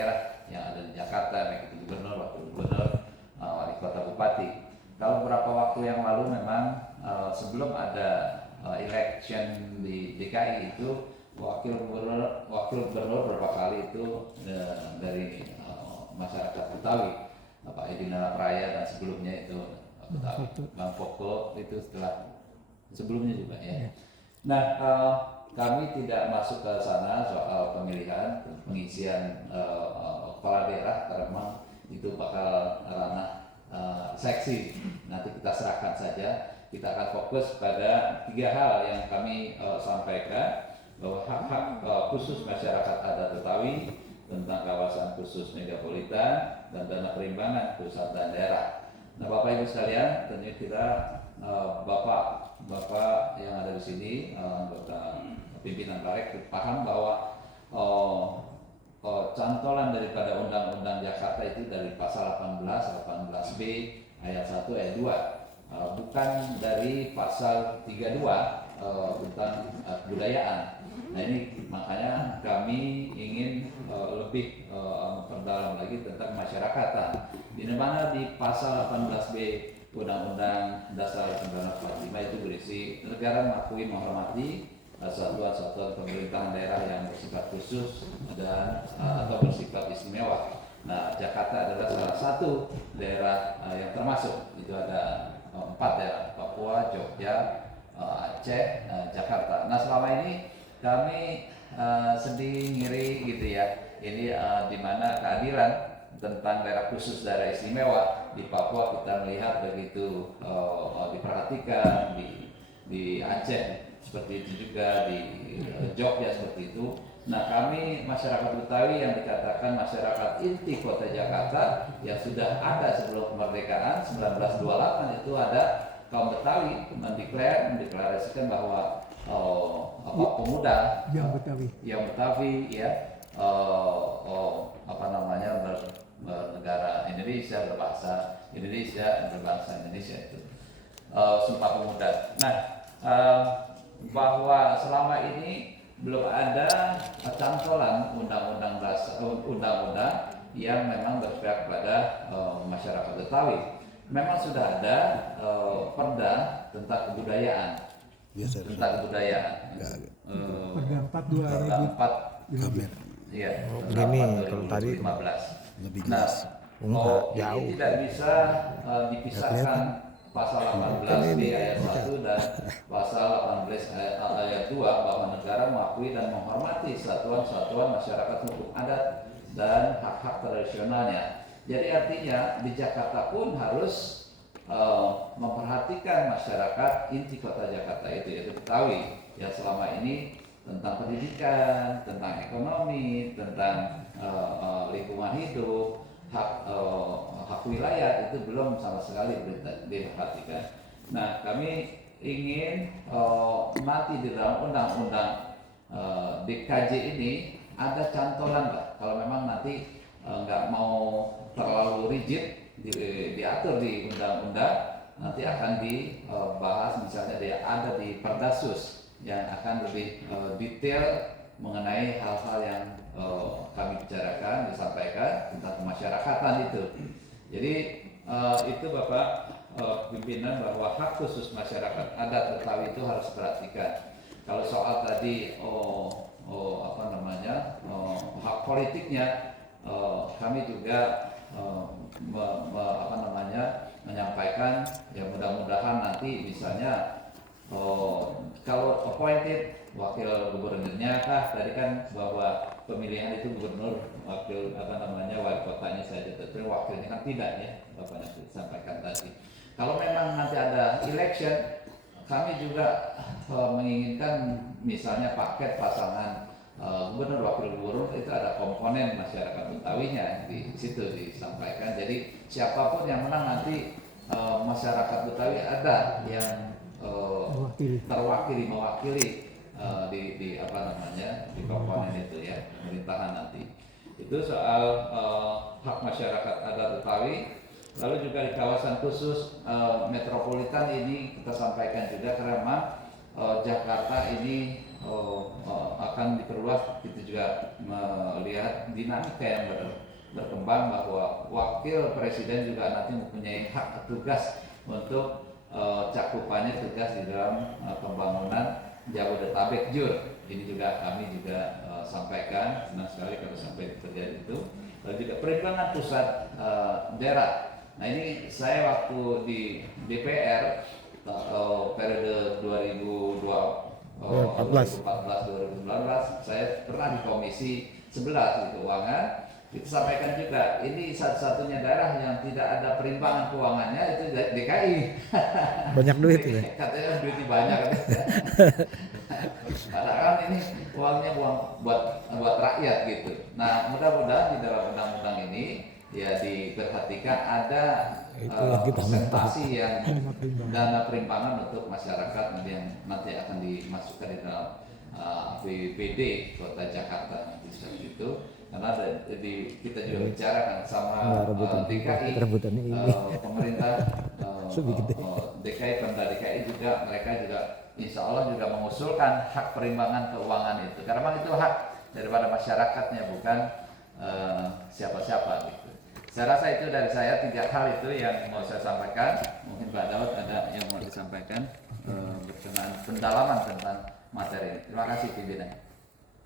daerah yang ada di Jakarta, baik itu gubernur, wakil gubernur, wali kota, bupati. Kalau beberapa waktu yang lalu memang sebelum ada election di DKI itu wakil gubernur beberapa kali itu dari masyarakat Betawi, Pak Edi Narapraya, dan sebelumnya itu Betawi, Bang Foko itu setelah sebelumnya juga ya. Nah, kami tidak masuk ke sana soal pemilihan pengisian kepala daerah karena memang itu bakal ranah seksi. Nanti kita serahkan saja. Kita akan fokus pada 3 hal yang kami sampaikan, bahwa hak-hak khusus masyarakat adat Betawi tentang kawasan khusus megapolitan dan dana perimbangan pusat dan daerah. Nah, Bapak Ibu sekalian, tentunya kita Bapak yang ada di sini, anggota pimpinan Barek, paham bahwa cantolan daripada Undang-Undang Jakarta itu dari pasal 18B ayat 1 ayat 2, bukan dari pasal 32 tentang kebudayaan. Nah, ini makanya kami ingin lebih memperdalam lagi tentang masyarakatan. Di mana di pasal 18B Undang-Undang Dasar 1945 itu berisi negara mengakui, menghormati satuan-satuan pemerintahan daerah yang bersifat khusus dan atau bersifat istimewa. Nah, Jakarta adalah salah satu daerah yang termasuk. Itu ada 4 daerah: Papua, Jogja, Aceh, Jakarta. Nah, selama ini kami sedih, ngiri gitu ya. Ini di mana keadilan tentang daerah khusus, daerah istimewa di Papua kita melihat begitu diperhatikan, di Aceh seperti itu juga, di Jogja seperti itu. Nah, kami masyarakat Betawi yang dikatakan masyarakat inti kota Jakarta yang sudah ada sebelum kemerdekaan 1928 itu ada kaum Betawi mendeklarasikan bahwa pemuda yang Betawi ya bernegara Indonesia, berbahasa Indonesia, berbangsa Indonesia itu Sumpah Pemuda. Nah, bahwa selama ini belum ada cantolan undang-undang yang memang berpihak kepada masyarakat Betawi. Memang sudah ada perda tentang kebudayaan. Tentang kebudayaan. Perda 4 Iya. Gini kalau tadi 2015. lebih jelas. Ini tidak bisa dipisahkan pasal 18B ayat 1 dan pasal 18 ayat 2 bahwa negara mengakui dan menghormati satuan-satuan masyarakat hukum adat dan hak-hak tradisionalnya. Jadi artinya di Jakarta pun harus memperhatikan masyarakat inti kota Jakarta itu, yaitu Betawi, yang selama ini tentang pendidikan, tentang ekonomi, tentang lingkungan hidup, hak wilayah itu belum sama sekali diperhatikan. Nah, kami ingin nanti di dalam undang-undang DKJ ini ada cantolan lah, kalau memang nanti nggak mau terlalu rigid diatur di undang-undang, nanti akan dibahas, misalnya ada di Perdasus yang akan lebih detail mengenai hal-hal yang kami bicarakan, disampaikan tentang kemasyarakatan itu. Jadi itu Bapak pimpinan, bahwa hak khusus masyarakat adat Betawi itu harus diperhatikan. Kalau soal tadi hak politiknya, kami juga menyampaikan ya, mudah-mudahan nanti misalnya kalau appointed wakil gubernurnya tadi kan bahwa pemilihan itu gubernur, wali kotanya saja, tapi wakilnya kan tidak ya, Bapak yang disampaikan tadi. Kalau memang nanti ada election, kami juga menginginkan misalnya paket pasangan gubernur, wakil gubernur itu ada komponen masyarakat Betawinya di situ disampaikan. Jadi siapapun yang menang nanti masyarakat Betawi ada yang mewakili di komponen itu ya, pemerintahan nanti. Itu soal hak masyarakat adat Betawi. Lalu juga di kawasan khusus metropolitan ini kita sampaikan juga, karena memang Jakarta ini akan diperluas. Kita juga melihat dinamika yang berkembang bahwa wakil presiden juga nanti mempunyai hak tugas untuk cakupannya tugas di dalam pembangunan Jabodetabek Jur. Ini juga kami juga sampaikan, senang sekali kalau sampai terjadi itu. Lalu juga perimbangan pusat daerah. Nah ini saya waktu di DPR periode 2014-2019 saya pernah di Komisi 11 di Keuangan. Kita sampaikan juga ini satu-satunya daerah yang tidak ada perimbangan keuangannya itu DKI. Banyak duit itu. Katanya duitnya banyak. Padahal ini uangnya uang buat rakyat gitu. Nah mudah-mudahan di dalam undang-undang ini ya diperhatikan ada presentasi yang dana perimbangan untuk masyarakat yang nanti akan dimasukkan di dalam APBD Kota Jakarta nanti seperti itu. Karena kita juga bicara kan sama DKI, pemerintah DKI, Pemda DKI juga, mereka juga insya Allah juga mengusulkan hak perimbangan keuangan itu. Karena memang itu hak daripada masyarakatnya, bukan siapa-siapa gitu. Saya rasa itu dari saya 3 hal itu yang mau saya sampaikan. Mungkin Pak Daud ada yang mau disampaikan berkenaan pendalaman tentang materi ini. Terima kasih pimpinan.